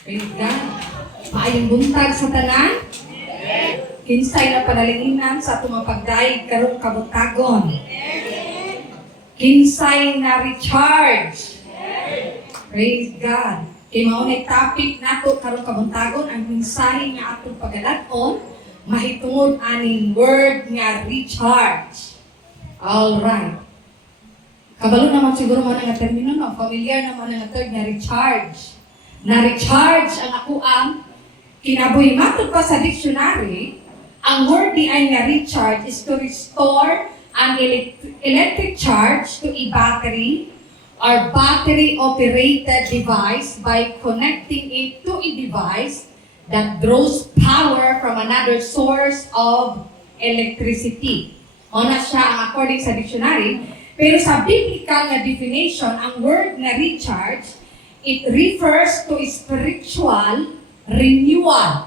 Praise God. Maayong buntag sa tanan. Kinsay na panalinginan sa atong mapagdaig karong kabutagon. Kinsay na recharge. Praise God. Kay mao nay topic nato karong kabutagon ang mensahe nga atong pagadaton mahitungod aning word nga recharge. All right. Kabalo naman siguro mo nga termino no, familiar naman nga term nga recharge. Na recharge ang ako ang kinabuhi matod pa sa dictionary, ang word di ay nga recharge is to restore an electric charge to a battery or battery-operated device by connecting it to a device that draws power from another source of electricity. O na siya ang according sa dictionary. Pero sa biblical na definition, ang word na recharge, it refers to spiritual renewal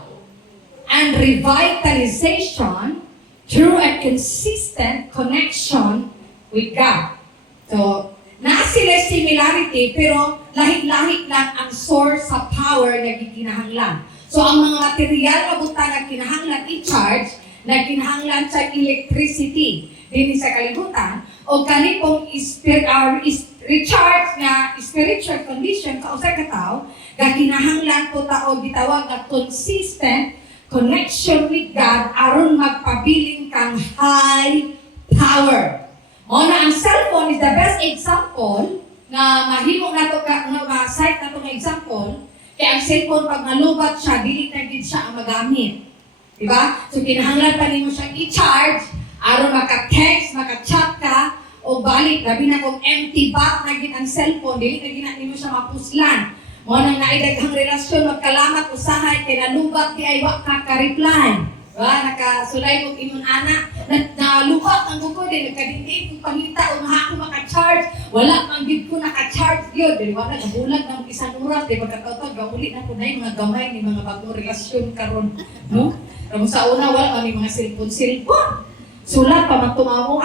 and revitalization through a consistent connection with God. So, naa sila similarity, pero lahi-lahi lang ang source sa power na gikinahanglan. So, ang mga material na butang na kinahanglan i-charge, na kinahanglan sa electricity din sa kalibutan, o kanipong recharge nga spiritual condition sa usa ka tawo, nga kinahanglan po tao gitawag nga consistent connection with God aron magpabiling kang high power. O na ang cellphone is the best example nga mahimo nato ka nga ma-cite nato nga example kay ang cellphone pag nalubat siya dili na gid siya ang magamit. Diba? So kinahanglan pa nimo siyang i-charge aron maka-text, maka-chat ka o balik labi na kung empty back na gid ang cellphone dili na gid nimo siya mapuslan. Mo nang naidaghang relasyon magkalamat usahay kay nalubat di ay wa ka reply. Ba nakasulay mo imong ana nalubat ang gugo din nagkadindi kung pangita o mahako maka-charge wala man gid ko naka-charge gyud dili wala nabulag ng isang oras di pagkataon gauli na ko nay mga gamay ni mga bagong relasyon karon no kung sa una wala man mga cellphone sulat pa man tumawo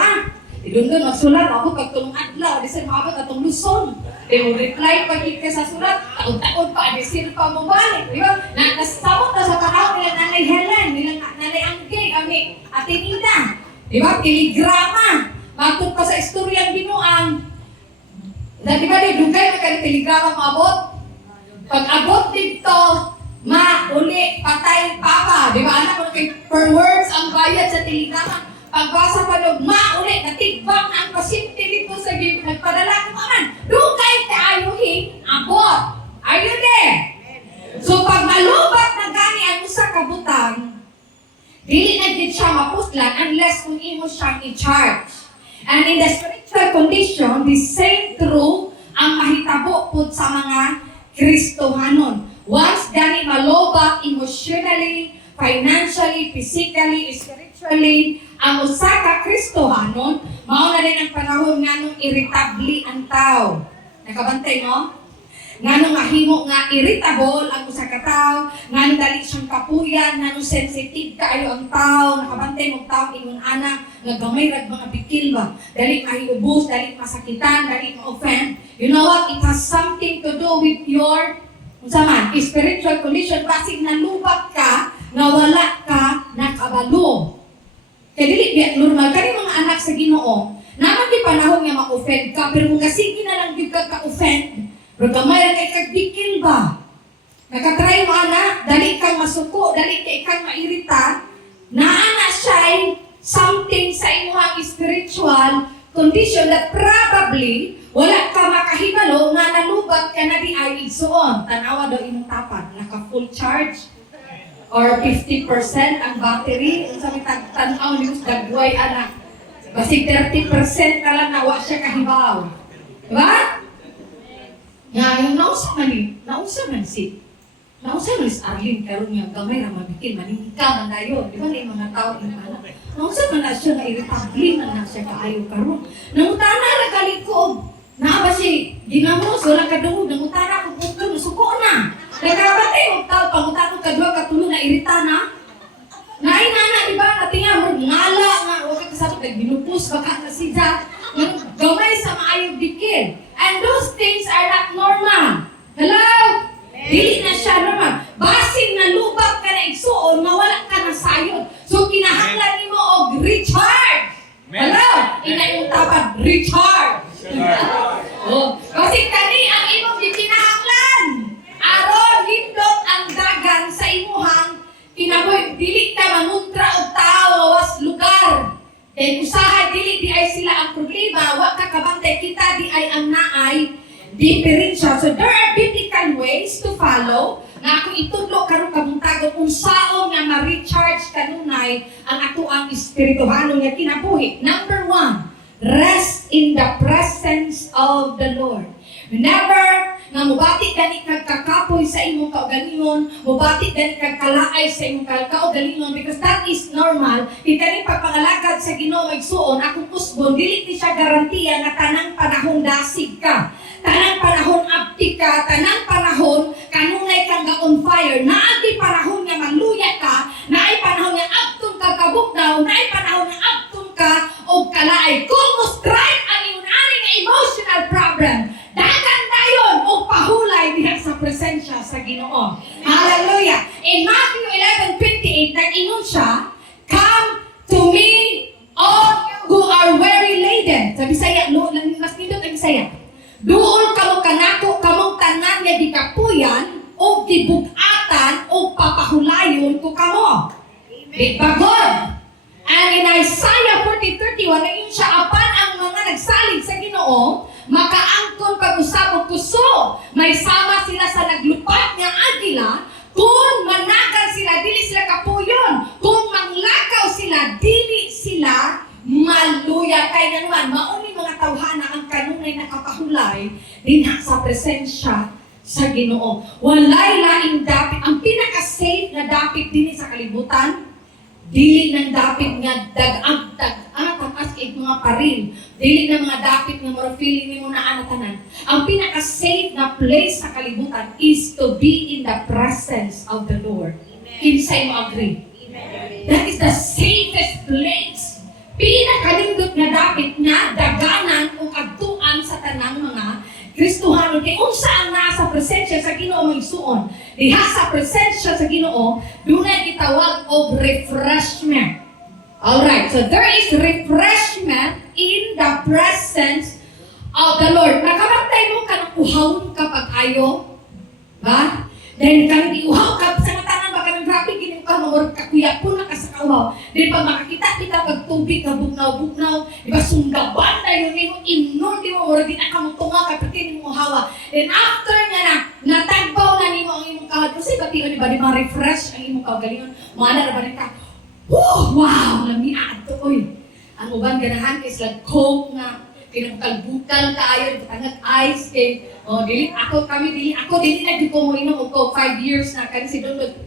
idundon magsulat ako kag tulong adlaw di sa maabot atong Luzon di mo reply pag ka sa sulat taon-taon pa di pa mo balik di ba nasabot na sa tanaw nila Nanay Helen nila Nanay Angge ami Ate Nina di ba telegrama matod pa sa istoryang binuang di ba di dugay na kay telegrama maabot pag abot dito uli patay papa di ba anak ko kay per words ang bayad sa telegrama pagbasa pa doon, uli, natigbang ang pasyente dito sa nagpadala ko man. Dugay taayuhin, abot. Are you there? So pag malubat na gani ang usa ka butang, dili na din siya mapuslan unless kung imo siyang i-charge. And in the spiritual condition, the same true ang mahitabo po sa mga Kristohanon. Once gani malubat emotionally, financially, physically, spiritually, ang usa ka Kristohanon, mao na din ang panahon nganong irritable ang tao. Nakabantay mo? Nganong mahimo nga irritable ang usa ka tao, nganong dali siyang kapuyan, nganong sensitive kaayo ang tao, nakabantay mo tao ingon ana nga gamay rag mga bikil ba, dali mahiubos, dali masakitan, dali ma-offend. You know what? It has something to do with your spiritual condition. Basig nalubat ka, nawala ka, nakabalo. Kaya dili normal kani mga anak sa Ginoo. Naman di panahon nga ma-offend ka, pero kung kasigi na lang gyud ka ka-offend, pero gamay ra kay kag bikil ba? Nakatry mo ana, dali kang masuko, dali kay kang mairita, naana siya something sa imong spiritual condition that probably wala ka makahibalo nga nalubat ka na di ay igsuon. Tanawa daw imong tapat, naka full charge or 50% ang battery, sa may tag-tanaw niyo sa dagway anak. Basig 30% ka lang na wa siya kahibaw. Diba? Nga, yung nausa man si Arlene, karon nga gamay na mabikin, maningka man dayon. Di ba na yung mga tao yung anak? Nausa man na siya na irritable man na siya kaayo karon. Nangutana ra kalikob. Naa ba si ginamos, wala ka dungog, nangutana ko puto, nasuko na. Nagkabatay mo tao, pangutano ka doon, katulo na irita na. Nainana, di ba? Natinga mo, ngala nga, huwag ka kasabot, nagbilupos, baka na siya. Gamay sa maayong bikil. And those things are not normal. Hello? Dili na siya normal. Basin na lubak ka na igsuon, mawala ka na sayod. So kinahanglan nimo og recharge. Hello? Ina yung tapad, recharge. Oh, kasi kani ang imong gikinahanglan. Aron lindot ang dagan sa imuhang kinabuhi. Dili ka manguntra og tao was lugar. Kay usahay dili di ay sila ang problema, wa ka kabantay kita di ay ang naay diferensya. So there are biblical ways to follow na akong itudlo karon kabuntagon unsaon nga ma-recharge kanunay ang ato ang espirituhano nga kinabuhi. Number 1, rest in the presence of the Lord. Whenever nga mubati gani kag kakapoy sa imong kaugalingon, mubati gani kag kalaay sa imong kaugalingon, because that is normal. Kini pagpangalagad sa Ginoo igsuon, akong usbon dili ni siya garantiya nga tanang panahon dasig ka. Tanang panahon abdi ka, tanang panahon kanunay kang on fire. Naagi panahon nga maluya ka, naay panahon nga abtong ka kabugnaw, naay panahon nga abtong ka og kalaay. Kung mo-strike ang imong ani nga emotional problem, dagan dayon og pahulay diha sa presensya sa Ginoo. Hallelujah. In Matthew 11:28 nag-ingon siya, "Come to me, all who are weary laden." Sa Bisaya, mas nindot ang Bisaya. Duol kamo kanako kamong tanan nga gikapuyan o gibug-atan o papahulayon ko kamo. Di ba God? And in Isaiah 40:31, naging siya apan ang mga nagsalig sa Ginoo, makaangkon pag-usab og kuso. May sama sila sa naglupat nga agila, kung managan sila dili sila kapuyon, kung manglakaw sila dili sila maluya. Kay naman mauni mga tawhana ang kanunay nakapahulay dinha sa presensya sa Ginoo. Walay laing dapit, ang pinaka-safe na dapit dinhi sa kalibutan. Dili ng dapit nga taas kay mga paril. Dili na mga dapit nga mura feeling nimo na anatanan. Ang pinaka-safe na place sa kalibutan is to be in the presence of the Lord. Kinsay mo agree? That is the safest place. Pinakalindot nga dapit nga daganan o kadtuan sa tanang mga Kristohano. Kay unsa ang nasa presensya sa Ginoo magsuon. Diha sa presensya sa Ginoo, dunay gitawag og refreshment. Alright, so there is refreshment in the presence of the Lord. Nakabantay mo ka ng uhawon kapag ayo? Ba? Dahil kang iuhaw ka sa tanan baka ng grabe gining ka mawag kakuya po na ka sa kauhaw. Dahil pag makakita kita pag tubig ka bugnaw-bugnaw, di ba sunggaban na yun mo inon di mo mura din ka mo tunga ka pati mo hawa. Then after nga na natagbaw na nimo ang imong kahad kasi pati di ba di ma-refresh ang imong kagalingon. Mana ra ba ka? Wow, lami ato oy. Ang uban ganahan kay sila coke nga pinagtalbutal kaayo tangat ice kay dili ako dili na gid ko mo inom og 5 years na kan si Dulod.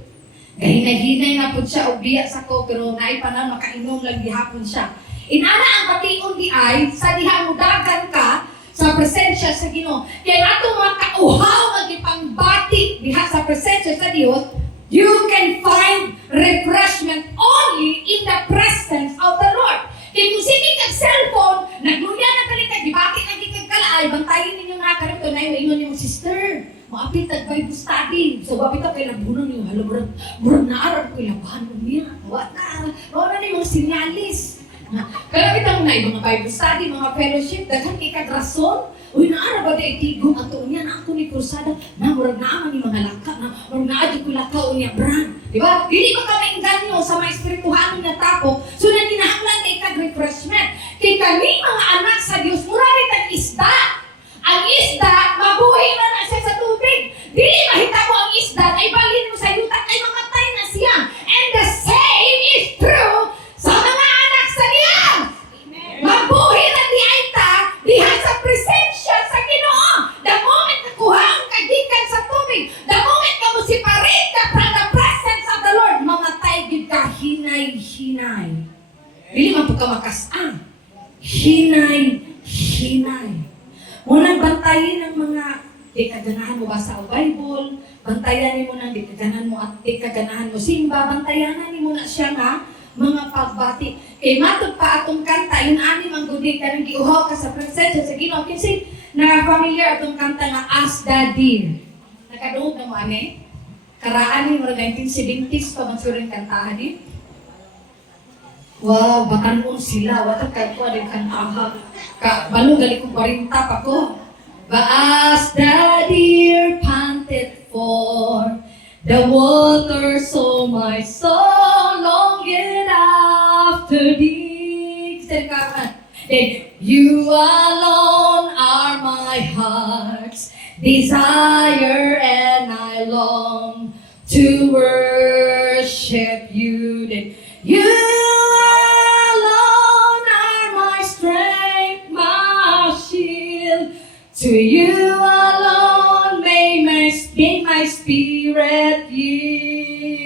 Hinay na pud siya og biya sa ko pero naay panan makainom lang gihapon siya. Inana ang patiun di ay sa diha mo dagan ka sa presensya sa Ginoo. Kay ato mga kauhaw nga gipangbati diha sa presensya sa Dios, you can find refreshment only in the presence of the Lord. Kaya kung sige kag cellphone, nagluya na ka gibati na gikag kalaay, bantayin ninyo na karito na yung ingon yung sister. Maapit at Bible study. So, wapit ako kayo nabunan yung murag na araw ko labahan mo niya. Wala na yung mga sinyalis. Pero kitang na yung mga Bible study, mga fellowship, daghan kay kag rason. Uy, naara ba di itigong ato niya na ako ni Cruzada na murag naaman yung mga laka na murag naadyo ko lakaw niya brand. Diba? Dili ba kami inganyo sa mga espirituhanon na tapo so na kinahanglan na ikag-refreshment. Kay kami mga anak sa Diyos, murag ang isda. Ang isda, mabuhay na siya sa tubig. Dili mahita mo ang isda na ibalhin mo sa yuta kay mamatay na siya. And the same is true sa mga anak sa Diyos. Mabuhay na di ay ta diha sa presensya sa Ginoo. The moment nakuha ang kagikan sa tubig, the moment ka mo separate ka from the presence of the Lord, mamatay gid ka hinay-hinay. Dili man po ka makasaan. Hinay-hinay. Munang bantayin ang mga di kaganahan mo basa o Bible, bantayan mo ng di kaganahan mo at di kaganahan mo simba, bantayanan mo na siya nga mga pagbati. Kay matod pa atong kanta, yun ani mang gudi ka nang giuhaw ka sa presensya sa Ginoo. Kasi na familiar atong kanta nga As the Deer. Nakadungog na mo, ane? Karaan ni mga 1970s pa mansurin kantahan ni. Wow, batanon sila. Wala kayo ko rin kantahan. Balong gali kong 40 pa ko. But as the deer panted for the water, so my soul longed after thee. Then you alone are my heart's desire, and I long to worship you. Then you alone are my strength, my shield. To you alone may my spirit yield.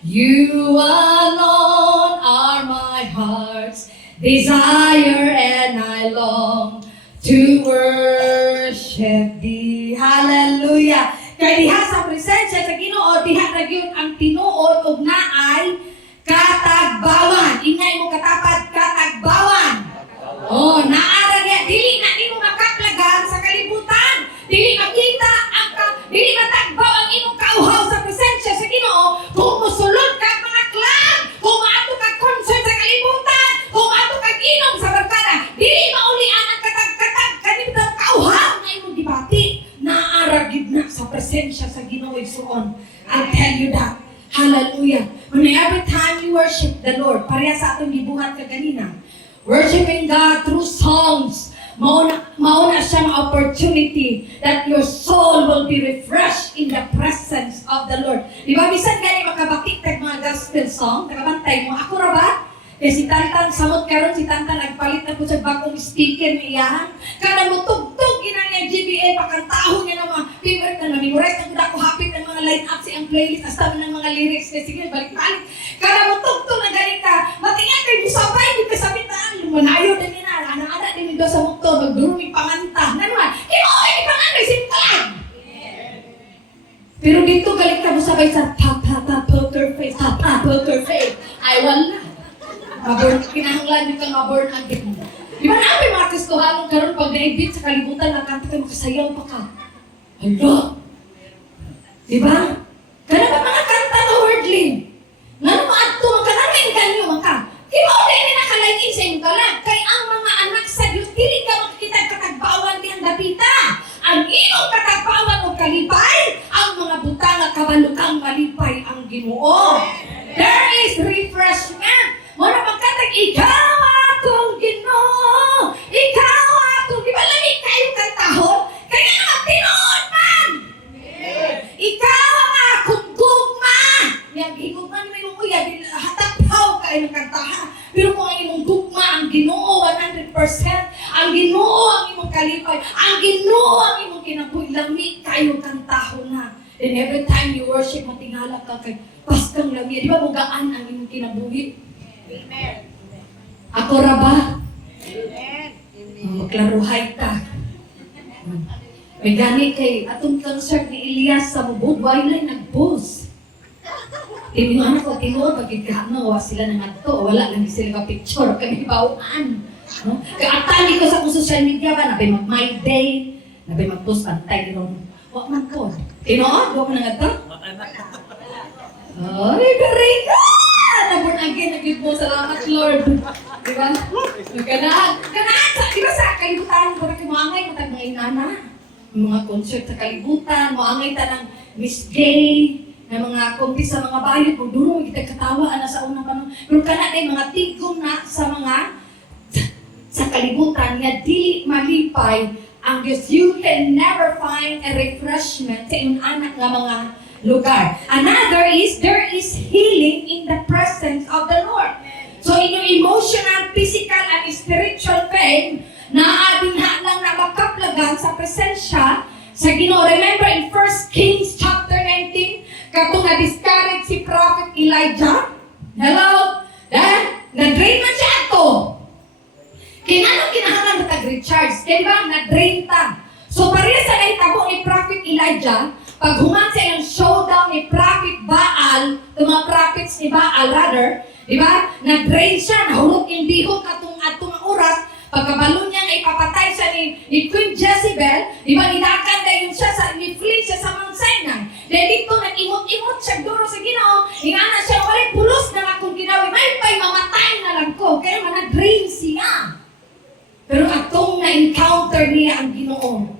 You alone are my heart's desire, and I long to worship thee. Hallelujah! Kaya diha sa presensya sa Ginoo, diha na gyud ang tinuod ug naay katagbawan. Ingay mo katapad, katagbawan. Oh, naara niya, dili na nimo makaplagan sa kalibutan. Dili makita ang dili matagbaw ang imong kauhaw sa presensya sa Ginoo kung musulod ka mga klan, kung ato ka concert sa kalibutan, kung ato ka inom sa barkada. Dili maulian ang katag-katag kanibutang kauhaw na imong gibati. Naara gid na sa presensya sa Ginoo igsuon. I'll tell you that. Hallelujah. When every time you worship the Lord, pareha sa atong gibuhat kaganina, worshiping God through songs, mauna siyang opportunity that your soul will be refreshed in the presence of the Lord. Di ba, bisan gani makabakit tag mga gospel song, nakabantay mo, ako ra ba? Kaya si Tantan, samot karon si Tantan, nagpalit na po sa bagong speaker niya. Kada mo tugtog, ginanya GBA, pakantaho niya ng mga favorite na memorize, ang ako hapit ng mga line-up ang playlist, hasta ng mga lyrics, kasi sige, balik-balik. Kada mo tugtog na galing ka, matingan kayo sabay, di ka sabitan, lumanayo din nila, anak-anak din nito sa mukto, magduruming panganta. Nanuman, kimoy, ipanganoy, simpan! Pero dito galing ka mo sabay sa poker face, poker face. Ay, wala. Kinahanglan yung kang maborn agad mo. Di ba na mga kristohanong karon pag naibit sa kalibutan, nakanta ka, makasayaw pa ka. Hala! Di ba? Kana ba mga kanta na wordling? Nga naman ato, magkanarin kanyo maka. Di ba ulit na nakalayin sa inyong kalag? Kaya ang mga anak sa Diyos, dili ka makikita katagbawan niyang dapita. Ang iyong katagbawan o kalipay, ang mga butang at kabalukang malipay ang Ginoo. There is refreshment. Muna magkatag, ikaw akong Ginoo, ikaw akong, di ba lamig kayo kantahon? Kaya naman tinoon man! Ikaw ang akong gugma! Yang higugma ni may umuya, hatapaw kayo ng kantahan. Pero kung ang imong gugma, ang Ginoo 100%, ang Ginoo ang imong kalipay, ang Ginoo ang imong kinabuhi, lamig kayo kantahon na. And every time you worship, matingala ka kay Paskang lamig. Di ba mugaan ang imong kinabuhi? Amen. Ako ra ba? Amen. Maklaruhay ta. May gani kay atong concert ni Elias sa Mubod, wala nag-post. Tinuhan ako, pagkikahano, sila nang ato, wala lang sila ka-picture, kami bawaan. No? Kaatali ko sa kung social media ba, nabay mag-my day, nabay mag-post pantay, wak man ko. Tinuhan, wak man nga ito? Ay, garing ka! Nabon again, nag-give mo, salamat Lord. Diba? Ganahan, diba sa kalibutan, parang kumangay, matag mga inana. Mga concert sa kalibutan, maangay ta ng Miss Gay, na mga kumpi sa mga bayot, kung dulo, kita katawa, sa unang panong. Pero kana na mga tigong na sa mga sa kalibutan, nga dili malipay ang Diyos. You can never find a refreshment sa inyong anak nga mga lugar. Another is, there is healing in the presence of the Lord. So in your emotional, physical, and spiritual pain, naadinha lang na makaplagan sa presensya sa Ginoo. Remember in 1 Kings chapter 19, katong na-discourage si Prophet Elijah? Hello? Na-drain man siya ito. Kinanong kinahanglan na tag-recharge. Kaya diba? Na-drain ta. So pareha sa nahitabo ni Prophet Elijah, pag human sa yung showdown ni Prophet Baal, the mga prophets ni Baal rather, di ba? Nag-drain siya, nahulog yung bihog atong oras, Pagkabalo niya nga ipapatay siya ni Queen Jezebel, di ba, nidakan na yun siya, ni-flee siya sa Mount Sinai. Dahil dito, nag-imot-imot siya duro sa Ginoo, ingana siya, walay pulos na akong ginawi, may pa'y mamatay na lang ko, kaya manag-dream siya. Pero atong na-encounter niya ang Ginoo,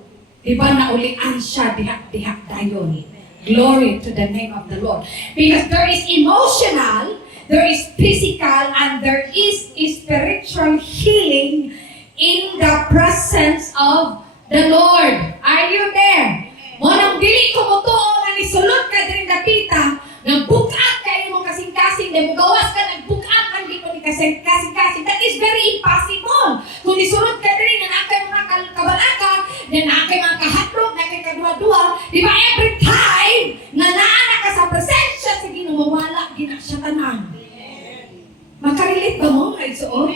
di ba, naulian siya, dihak-dihak dayon. Glory to the name of the Lord. Because there is emotional, there is physical, and there is spiritual healing in the presence of the Lord. Are you there? Monang dili ko mo to, na nisulod ka din dapita, nang bukak kayo mo kasing-kasing, na mugawas ka ng bukak, hindi ko ni kasing-kasing. That is very impossible. Kung nisulod ka din, na nakay mga kabalaka, na nakay mga kahatlog, nakay kadua-dua, di ba every time na naana ka sa presensya sa Ginoo, mawala gina siya tanan. Makarelate ba mo, mga igsoon?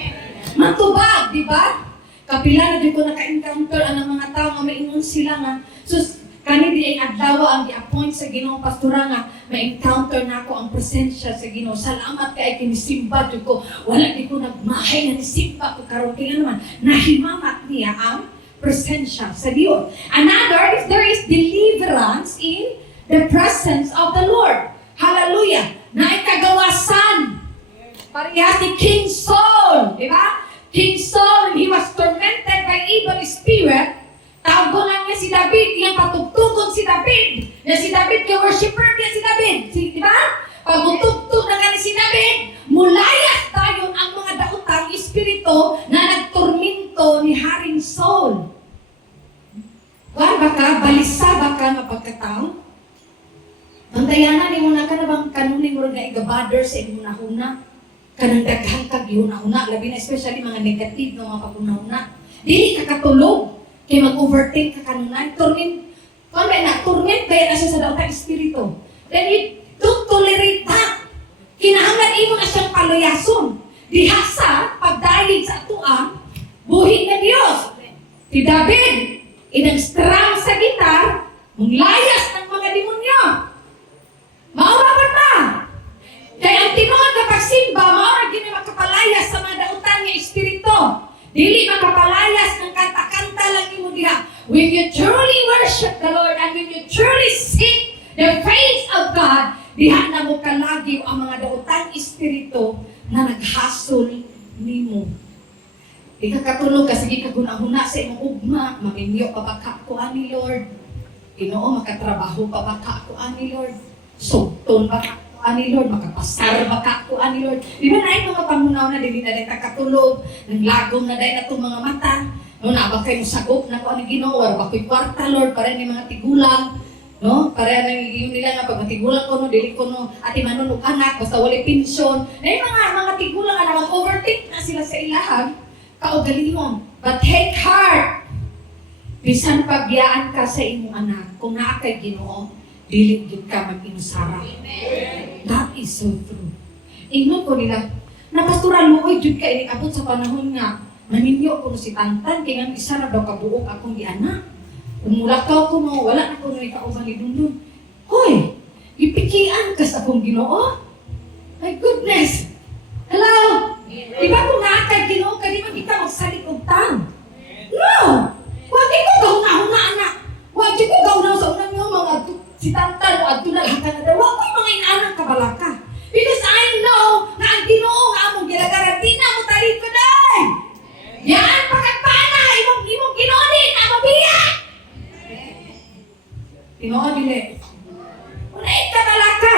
Matubag, di ba? Kapila na di ko naka-encounter ang mga tao nga maingon sila nga. Sus, kani di ay adlaw ang gi-appoint sa Ginoo pastora nga ma-encounter na ako ang presensya sa Ginoo. Salamat kay kinisimba jud ko. Wala di ko nagmahay na nisimba ko karon kaya naman nahimamat niya ang presensya sa Dios. Another is there is deliverance in the presence of the Lord. Hallelujah. Na kagawasan. Parehas ni King Saul, di ba? King Saul, he was tormented by evil spirit. Tawgon niya si David, iyang patugtugon si David. Na si David, ka-worshipper niya si David. Di ba? Pagutugtog na gani si David, mulayas tayo ang mga daotang espiritu na nagtorminto ni Haring Saul. Wala ba ka? Balisa ba ka mapagkatao? Ang dayanan, mo na ka na bang kanunin mo na igabader sa imo na huna? Kanang daghang kag yuna-una, labi na especially mga negative na mga paguna-una. Dili ka katulog, kay mag-overthink ka kanunay. Torment kaya na siya sa daotang espiritu. Then you don't tolerate that. Kinahanglan imo na siyang palayason. Diha sa pagdalig sa atuang buhi na Dios. Si David, inang strong sa gitar, munglayas ng mga demonyo. Maurapan ba? Kaya ang tinuod na pagsimba, maura gini makapalayas sa mga dautan nga espiritu. Dili makapalayas ng kanta-kanta lang imo diha. When you truly worship the Lord and when you truly seek the face of God, diha na mo kalagi ang mga daotang espiritu na naghasol nimo. Di ka katulog kasi di ka guna-huna sa imong ugma, maminyo pa baka ko ani Lord. Ginoo makatrabaho pa baka ko ani Lord. Sugton baka ani Lord, makapasar baka ko ani Lord. Di ba na mga pamunaw na dili na din takatulog, nang lagom na dahil na itong mga mata. No, nabang kayo sagop na ko ani Ginoo, or bakoy kwarta Lord, para ni mga tigulang. No, para nang iyon nila nga pag matigulang ko no, dili ko no, ati manunog anak, basta wala pensyon. Ay mga tigulang na mag-overthink na sila sa ilahan, kaugalingon. But take heart, bisan pagyaan ka sa imong anak, kung naa kay Ginoo, dili gid ka mag-inusara. That is so true. Ingnon ko nila, napastoral mo oy jud ka ini abot sa panahon nga naminyo ko si Tantan kay nga isa ra daw kabuok akong gianak. Umulakaw ko mo, wala na ko ni kauban ni Dundun. Hoy, ipikian ka sa akong Ginoo. My goodness. Hello. Di ba kung naa kay Ginoo kadi man kita magsalig og tang? No. Wa di ko gauna anak. Wa di ko gauna sa unang mga si Tantan o adto na lang ka na daw. Wa ko mga inanang kabalaka. Because I know na ang Ginoo nga among gilagaran, di na mo taliko day. Yan, pagkagpana, imong Ginoo din, na mabiya. Ginoo dili. Unay kabalaka.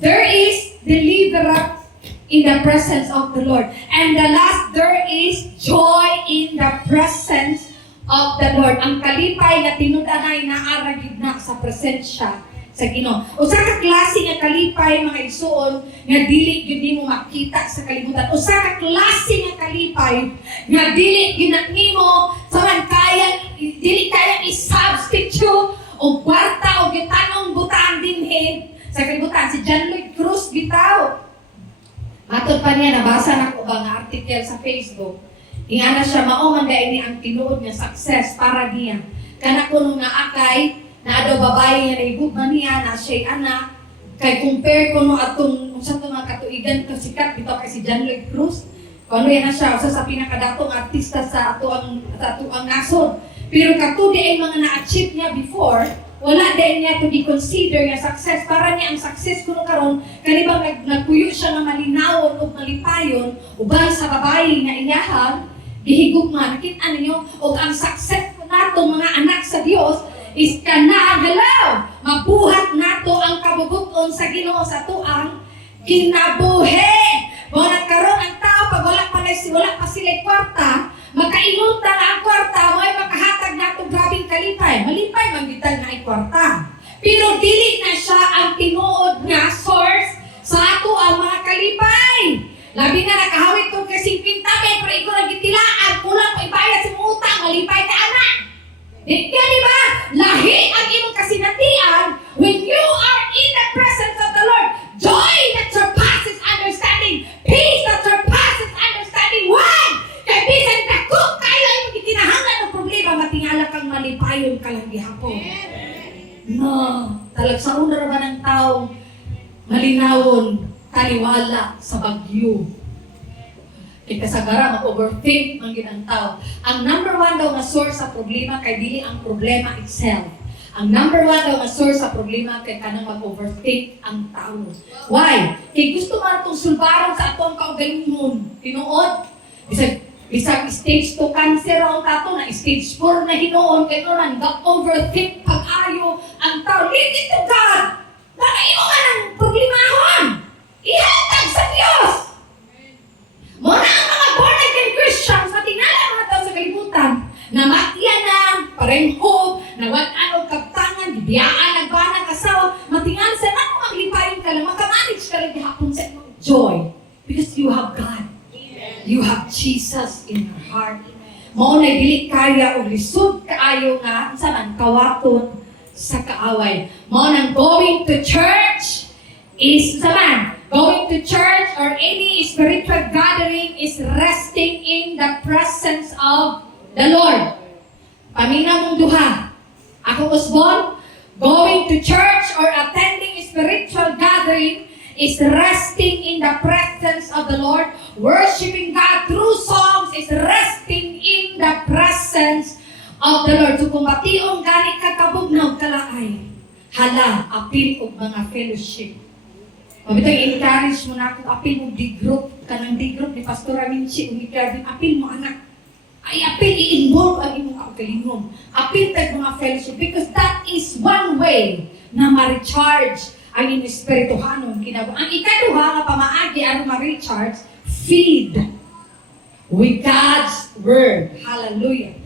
There is deliverance in the presence of the Lord. And the last, there is joy in the presence of the Lord. Ang kalipay nga tinud-anay naaragid na sa presensya sa Ginoo. Usa ka klase nga kalipay mga igsoon nga dili gyud nimo makita sa kalibutan. Usa ka klase nga kalipay nga dili gyud nimo samantayang dili kaya i-substitute o kwarta o gitanong butang dinhi sa kalibutan. Si John Lloyd Cruz bitaw. Matod pa niya nabasa nako ba nga article sa Facebook. Ingana siya mao man ini ang tinuod nga success para niya. Kana kuno nga akay na ado babae nga naigugma niya na siya'y anak, kay compare ko no atong sa mga katuigan kasikat bitaw kay si John Lloyd Cruz, Kung ano yan na siya, usa sa pinakadatong artista sa atuang nasod. Pero katudi ay mga na-achieve niya before, wala din niya to be consider nga success. Para niya ang success kuno karon kanibang nagpuyo siya nga malinawon o malipayon uban sa babae nga iyahan gihigugma. Nakita ninyo og ang success ko nato mga anak sa Dios is kana halaw mabuhat nato ang kabubuton sa Ginoo sa tuang kinabuhi. Mo nagkaroon ang tao pag wala pa sila kwarta, makainunta na ang kwarta, may makahatag nato grabing kalipay. Malipay mangitan na ay kwarta. Pero dili na siya ang tinuod nga source sa ato ang mga kalipay. Labi na nakahawit kong kasing pintabe, pero ikaw nagitilaan, kulang pa ibayad sa mga utang, malipay ka anak. Di ba? Lahi ang imong kasinatian when you are in the presence of the Lord. Joy that surpasses understanding. Peace that surpasses understanding. Why? Kaya bisan dakong kayo ay magkikinahanglan ng problema, matingala kang malipayon ka lang gihapon. No. Talagsaon na ba ng taong malinawon, taliwala sa bagyo. Kaya kasagara, mag-overthink ang ginang tao. Ang number one daw na source sa problema kay dili ang problema itself. Ang number one daw na source sa problema kay kanang mag-overthink ang tao. Why? Kay gusto man itong sulbaron sa atong kaugalingon. Tinuod. Bisag stage 2 cancer ang tato na stage 4 na hinoon. Kaya nun, nag-overthink pag-ayo ang tao. Leave it to God. Nakaimo ka ng problemahon. Ihatag sa Diyos. Muna ang mga born-again Christians na tingala mga tao sa kalibutan na matya na, parengho, na wag-ano kaptangan, bibiyaan, nagbanang kasawa, matingan sa na kung maglipayin ka lang, makamanage ka lang hapon sa imong joy. Because you have God. You have Jesus in your heart. Mao na dili kaya o lisod kaayo nga, sa man, kawaton sa kaaway. Mao nang going to church is, sa man, going to church or any spiritual gathering is resting in the presence of the Lord. Pamina mong duha. Ako Osbon, going to church or attending spiritual gathering is resting in the presence of the Lord. Worshiping God through songs is resting in the presence of the Lord. So kung mationg gani ka kabugnaw kalaay, hala, apil og mga fellowship. Mabitang encourage mo na kung apil mo di-group, kanang di-group ni Pastor Aminci, apil mo anak. Ay apil i-involve ang imong kaugalingon. Apil tag mga fellowship because that is one way na ma-recharge ang inyong espirituhanon. Ang ikaduha nga pamaagi ang ma-recharge, feed with God's Word. Hallelujah.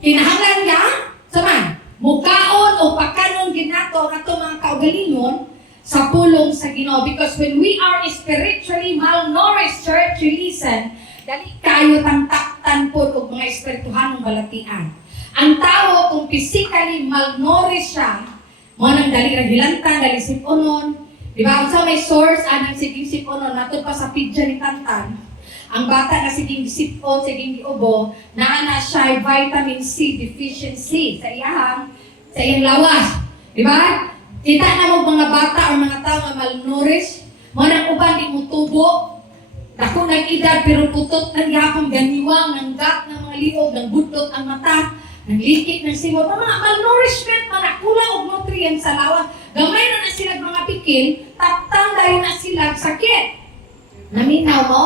Kinahanglan nga, saman, mukaon o pagkanon ginato ang ato mga kaugalingon sa pulong sa Ginoo. Because when we are spiritually malnourished, church, listen, dali kayo tangtaktan po og mga espirituhanong balatian. Ang tao kung physically malnourished siya, mo nang dali ra hilantan, dali siponon. Di ba? Unsa may source anang siging siponon natud pa sa pidya ni Tantan. Ang bata na siging sipon, siging giubo, naa siya vitamin C deficiency sa iyang lawas. Di ba? Kita na mo mga bata o mga tao nga malnourished, mo nang uban di mo tubo. Dako nag-edad pero putot ng yapong ganiwang ng gat ng mga liog, ng budtot ang mata, ng likit ng simot. Mga malnourishment, mga kulang og nutrients sa lawas. Gamay na sila mga pikil, taptang dahil na sila sakit. Naminaw mo?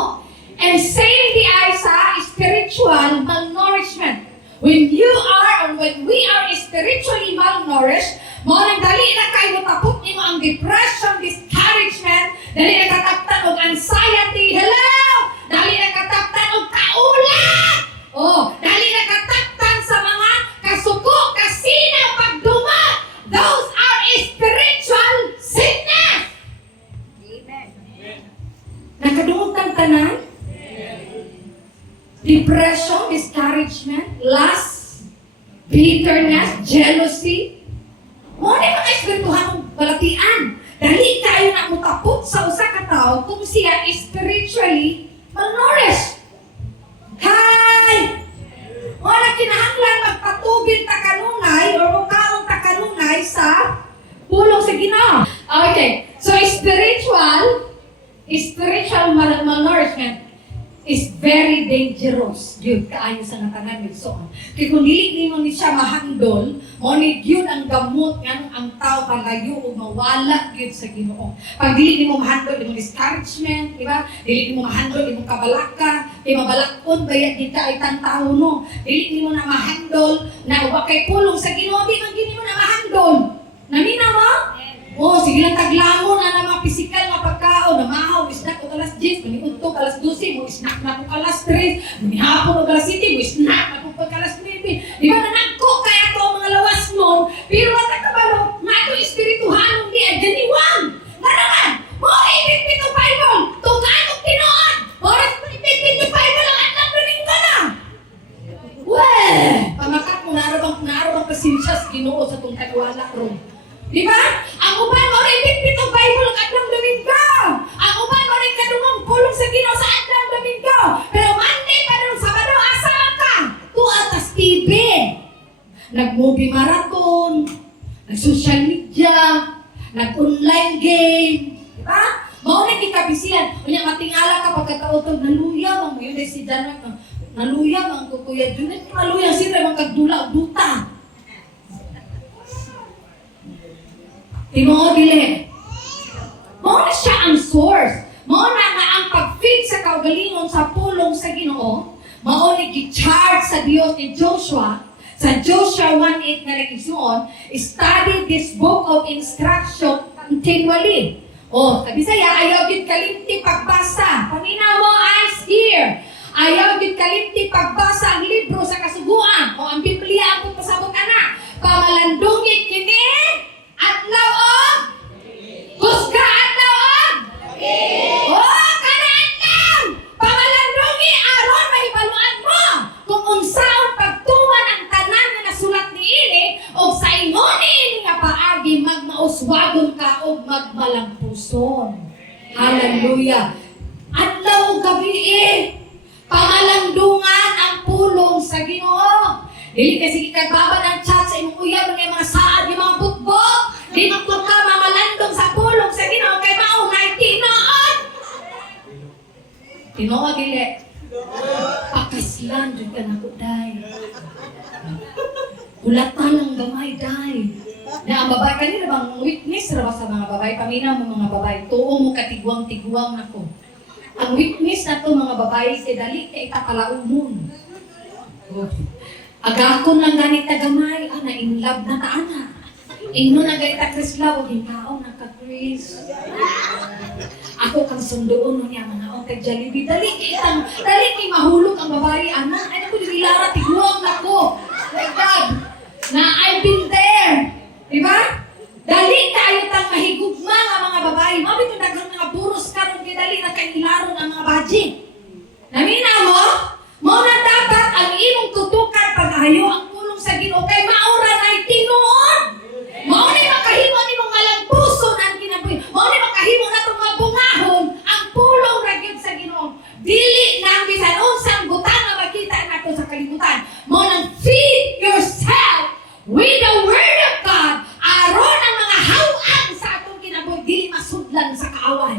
And same di ay sa spiritual malnourishment. When you are or when we are spiritually malnourished, mo nang dali na kayo tapok nimo ang depression, discouragement, dali na kataptan og anxiety. Hello! Dali na kataptan og kaulan. Oh, dali na kataptan sa mga kasuko, kasina, pagduma. Those are spiritual sickness. Amen. Nakadungog kang tanan? Depression, discouragement, lust, bitterness, jealousy. Mo ni mga espirituhanong balatian. Dali kayo na mutapot sa usa ka tawo kung siya spiritually malnourished. Hi! Wala kinahanglan magpatubig ta kanunay o mukaong ta kanunay sa pulong sa Ginoo. Okay. So spiritual malnourishment. is very dangerous. Yun, kaayo sa natanan with so. Kaya kung dili mo ni siya mahandol, mo ni yun ang gamot nga ang tao malayo o mawala yun sa Ginoo. Pag dili mo mahandol, yung discouragement, di ba? Dili mo mahandol, yung kabalaka, di mabalakon, bayad di ka ay tao no. Dili mo na mahandol, na wakay pulong sa Ginoo, di man gini mo na mahandol. Namina mo? Oh, sige lang taglamon na mga pisikal na pagkaon, na mahaw, isnak o alas 10, maniud to alas 12, mo isnak na po alas 3, manihapon o alas 7, mo isnak na po alas 9. Di ba nanagko kaya to mga lawas nun, pero at kabalo, nga ito espirituhanong di ay ganiwang. Nga naman, mo ipipit o Bible, tungan o tinoon, oras mo ipipit o Bible, ang atang domingo na. Weh, pamakat mo narabang pasensya sa Ginoo sa itong kaniwala ron. Di ba? Ang uban mo rin bitbit ang Bible ang atlang Domingo. Ang uban mo rin kadungong pulong sa Ginoo sa atlang Domingo. Pero Monday pa nung Sabado, asa ka? Tuatas TV. Nag-movie marathon, nag-social media, nag-online game. Di ba? Mao na kikabisiyan. Unya matingala ka pagkataotog, naluya mo yun si Janak. Naluya ang kukuya. Yun naluya sila magkagdula, duta. Tinuod dili. Mao na siya ang source. Mao na nga ang pag-feed sa kaugalingon sa pulong sa Ginoo. Mao ni gi-charge sa Dios ni Joshua. Sa Joshua 1:8 nga nagisuon, study this book of instruction continually. Oh, sabi saya, ayaw gid kalimti pagbasa. Paminaw mo eyes here. Ayaw gid kalimti pagbasa ang libro sa Kasuguan o ang Biblia ang pasabot ana. Pamalandungi kini adlaw og kusga adlaw og oh kana adlaw pamalandungi aron mahibaluan mo kung unsaon pagtuman ang tanan nga nasulat niini o sa imo niini nga paagi magmauswagon ka og magmalampuson. Hallelujah. Adlaw ug gabi pamalandungan ang pulong sa Ginoo. Dili kasi kagbaban ang chat sa imong uyab ng mga saad, yung mga bukbok. Dito ka mamalandong sa pulong sa Ginoo kay mao nay tinood. Tinood dili. Pakaslan jud ka nako day. Ulatan lang gamay day. Na ang babae kanina bang witness ra ba sa mga babae? Paminaw mo mga babae, tuo mo katiguang-tiguang nako. Ang witness na to mga babae kay dali kay takalaumon. Oh. Agakon lang ganit na gamay, in love na taana. Ingno na ganit na Chris Lau, ginkaon na ka Chris. Ako kang sundoon niya mga tag Jollibee. Dali kay mahulog ang babae, ana. Ay naku, dilara, tiguang na ko. My God, na I've been there. Diba? Dali kayo tang mahigugma nga mga babae. Mabito dagang mga puros karon kay dali na kay ilaron ang mga baji. Namina mo? Mo na dapat ang imong tutukan paghayo ang pulong sa Ginoo kay maura nay tinuod. Mao ni makahimo nimo nga lang puso nang kinabuhi. Mao ni makahimo natong mga bungahon ang pulong ra gyud sa Ginoo. Dili nang bisan unsang butang nga makita nato sa kalibutan. Mo nang feed yourself with the word of God. Aron ang mga haw-an sa atong kinabuhi dili masudlan sa kaaway.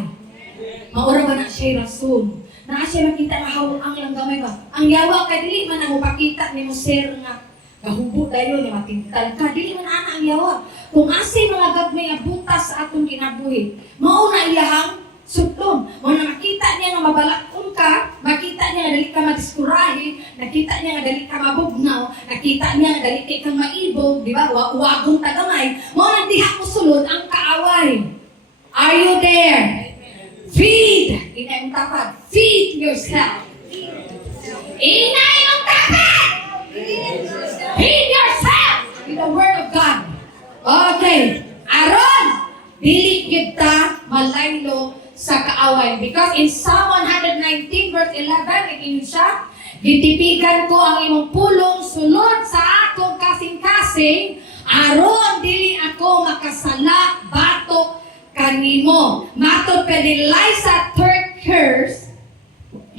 Maura ba na siya rason? Na siya makita nga hawang lang gamay ba? Ang yawa ka, dili man ang mapakita ni mo sir nga gahubo dayon, ni matintal ka, dili man ana ang yawa. Kung asay mga gagmay nga butas sa atong kinabuhi, mao na iyahang sutlon. Mo na makita niya nga mabalakon ka, makita niya nga dali ka madiskurahi, nakita niya nga dali ka mabugnaw, nakita niya nga dali kang maibog, di ba? Wagong tagamay, mao nang diha mo sulod ang kaaway. Are you there? Feed! Inay mong tapat. Feed yourself. Inay mong tapat! Feed yourself with the word of God. Okay. Aron, dili kita malaylo sa kaaway. Because in Psalm 119 verse 11, naging siya, gitipigan ko ang imong pulong sulod sa akong kasing-kasing, aron dili ako makasala batok kanimo. Matod ka ni Liza Turkhurst.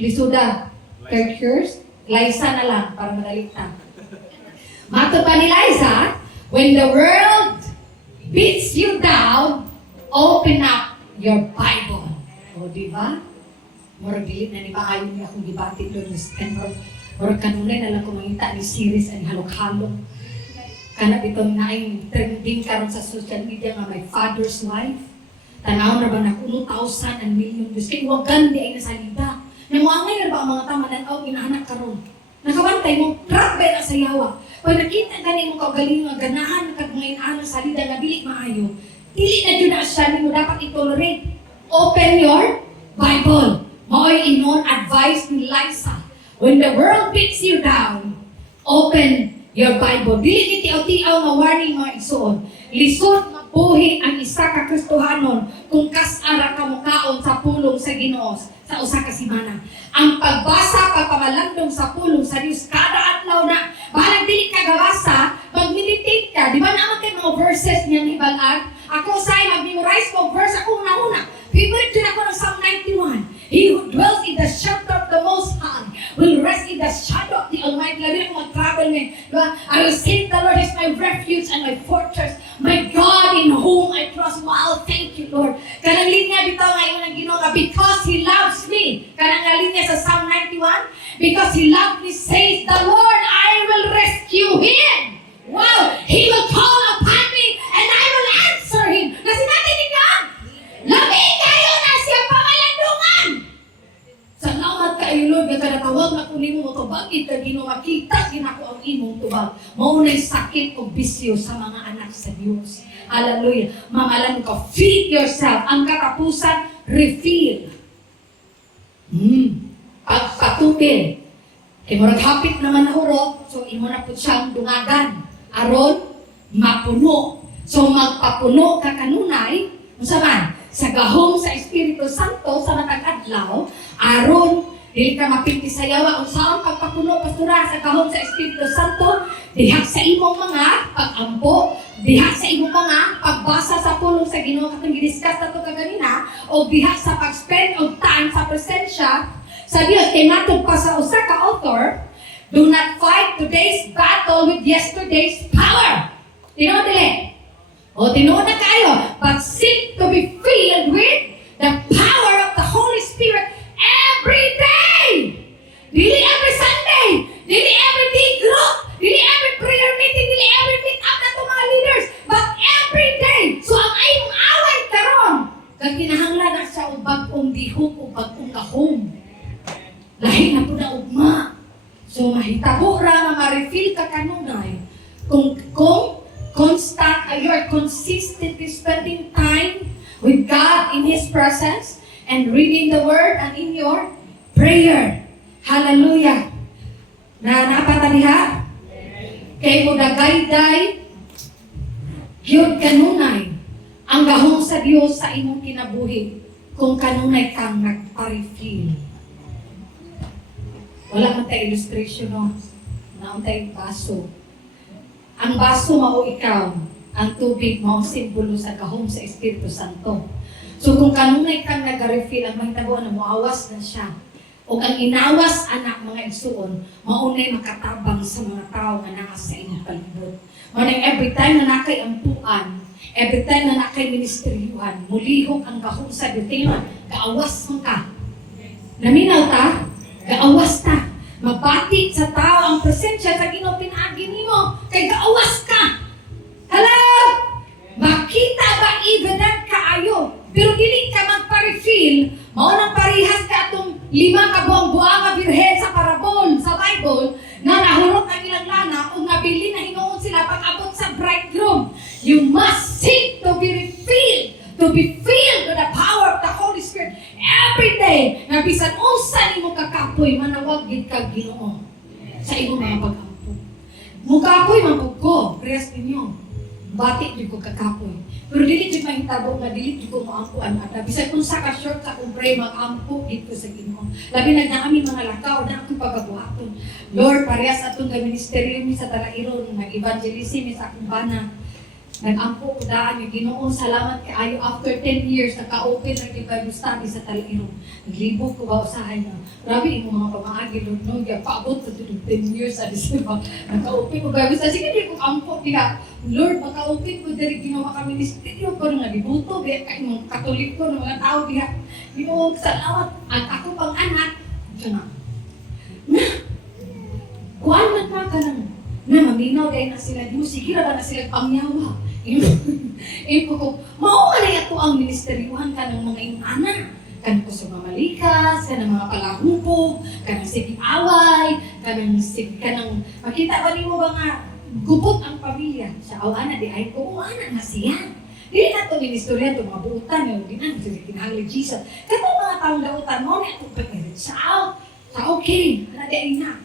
Lisuda. Turkhurst? Liza na lang, para madaligtan. Matod pa ni Liza, when the world beats you down, open up your Bible. O, di ba? Murag dili na ni maayon niya akong gibati doon and murag kanunay na lang ko mangita ni series and halok-halok. Kana bitong naay trending karon sa social media nga my father's wife. Tanaw na ba na kuno 1,000 and million views kay wag gandi ay nasalida. Namuangay na ba ang mga tamanan-aw inaanak karon? Nakawantay mo, grabe na sa yawa. Pag nakita gani mo kaugaling nga ganahan kag mga inaanak salida nga dili maayo, dili na jud na siya mo dapat i-tolerate. Open your Bible. Mao'y inon advice ni Liza. When the world beats you down, open your Bible. Dili ni tiaw-tiaw nga warning mga igsoon. Lisod nga buhi ang isa ka Kristohanon kung kas-ara ka mukaon sa pulong sa Ginoo sa usa ka semana. Ang pagbasa pagpamalandong sa pulong sa Dios kada adlaw na. Balang dili ka gabasa, mag-meditate ka. Di ba naman kay mga verses niya ni Balag? Ako say mag-memorize ko verse ako una-una. Favorite din ako ng Psalm 91. He who dwells in the shelter of the Most High will rest in the shadow of the Almighty. Labi ako mag-travel ngayon. Diba? I will say the Lord is my refuge and my fortress, my God in whom I trust. Wow, thank you, Lord. Kanang linya bitaw ngayon ang Ginoo nga because He loves me. Kanang linya sa Psalm 91, because He loves me, says the Lord, I will rescue Him. Wow, He will call upon me and I will answer Him. Kasi natin ikaw, labi kayo na siya pamalandungan. Salamat kayo, Lord, nga kanatawag na kunin mo tubag, ita ginumakita, ginako ang imong tubag. Maunay sakit o bisyo sa mga anak sa Diyos. Hallelujah. Mamalan ko, feed yourself. Ang katapusan, refill. Pagpatupil. Kaya murag hapit naman na hurot, so imo na po siyang dungagan. Aron, mapuno. So magpapuno ka kanunay, musaman, sa gahom sa Espiritu Santo sa matag adlaw, aron dili ka mapiti sa yawa unsaon pagpapuno pastora sa gahom sa Espiritu Santo, diha sa imong mga pag-ampo, diha sa imong mga pagbasa sa pulong sa Ginoo katong gidiscuss nato kaganina, o diha sa pag-spend og time sa presensya sa Dios. Kay matod pa sa usa ka author, do not fight today's battle with yesterday's power. Tinuod dili. O tinuod na kayo, but seek to be filled with the power of the Holy Spirit every day. Dili every Sunday, dili every day group, dili every prayer meeting, dili every meet up na itong mga leaders, but every day. So ang ayong away karon, kag kinahanglan na siya og bag-ong dihok o bag-ong gahom. Lahi na po na ugma. So mahitabo ra nga ma-refill ka kanunay kung constant, you are consistently spending time with God in His presence and reading the Word and in your prayer. Hallelujah. Na napataliha? Kay mo dagayday, yun kanunay, ang gahong sa Diyos sa imong kinabuhi kung kanunay kang nagpa-refill. Wala man tayo illustration, no? Naon tayo baso. Ang baso mao ikaw, ang tubig mao simbolo sa gahom sa Espiritu Santo. So kung kanunay kang nag-refill, ang mahitabo na moawas na siya. O ang inawas anak mga igsuon, maunay makatabang sa mga tao nga naa sa inyong palibot. Manang every time na nakay ampuan, every time na nakay ministeryuhan, mulihok ang gahom sa Diyos. Gaawas mo ka. Naminaw ta? Gaawas ta. Mabati sa tao ang presensya sa Ginoo pinaagi nimo kay gaawas ka. Hello? Makita ba evident kaayo? Pero dili ka magpa-refill, mao nang parihas ka atong 5 ka buang-buang nga birhen sa parabol sa Bible na nahurot ang ilang lana o nabili na hinuon sila pag-abot sa bridegroom. You must seek to be refilled, to be filled with the power of the Holy Spirit every day. Na bisan unsa nimo kakapoy manawag gid kag Ginoo sa imong mga pag-ampo. Mukapoy man pud ko, rest ninyo. Bati jud ko kakapoy. Pero dili jud mahitabo nga dili jud ko moampuan at bisan unsa ka short sa kung pray mag-ampo dito sa Ginoo. Labi na naami mga lakaw na akong pagabuhaton. Lord, parehas atong ministeryo mi sa talairon, mag-evangelism mi sa akong bana. Nag-ampo ko daan yung Ginoo, salamat kaayo after 10 years naka-open na yung Bible study sa Talairon. Naglibog ko ba usahay na. Grabe yung mga pamaagi Lord no, kaya paabot sa 10 years sa December. Naka-open ko Bible study. Sige, di ko ampo diha. Lord, maka-open ko diri ginawa kami ministeryo ko nga dibuto kay mga Katoliko ng mga tao diha. Ginoo, salamat at ako pang anak. Diyan na. Kuan man ka nang na maminaw dahil na sila, di mo sigira ba na sila pangyawa? Ipo ko, mauwa na yato ang ministeryuhan ka ng mga inana. Kan ko sa mamalikas, ka ng mga palahupo, ka ng sige away, ka ng makita ba ni mo ba nga gubot ang pamilya? Sa awana, di ay ko, uwana na siya. Dili na ito ministeryuhan, ito mga buutan, yung di na, sila kinahangli Jesus. Katong mga taong dautan mo, na itong pag-irit sa out. Sa okay, na di na.